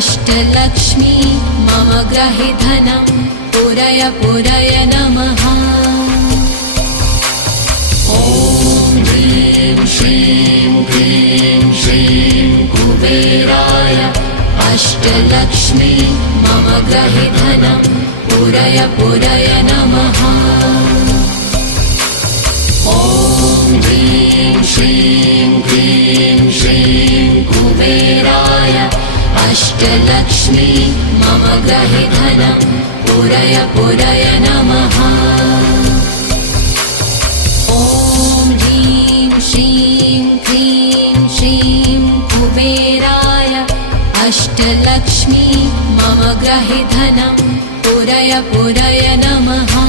अष्टलक्ष्मी मम ग्रहे धनं पुरय पुरय नमः। ॐ ह्रीं श्रीं क्लीं श्रीं कुबेराय अष्टलक्ष्मी मम ग्रहे धनं पुरय पुरय नमः। ॐ ह्रीं श्रीं क्लीं श्रीं कुबेराय अष्टलक्ष्मी मम ग्रहे धनं पुरय पुरय नमः। ॐ ह्रीं श्रीं क्लीं श्रीं कुबेराय अष्टलक्ष्मी मम ग्रहे धनं पुरय पुरय नमः।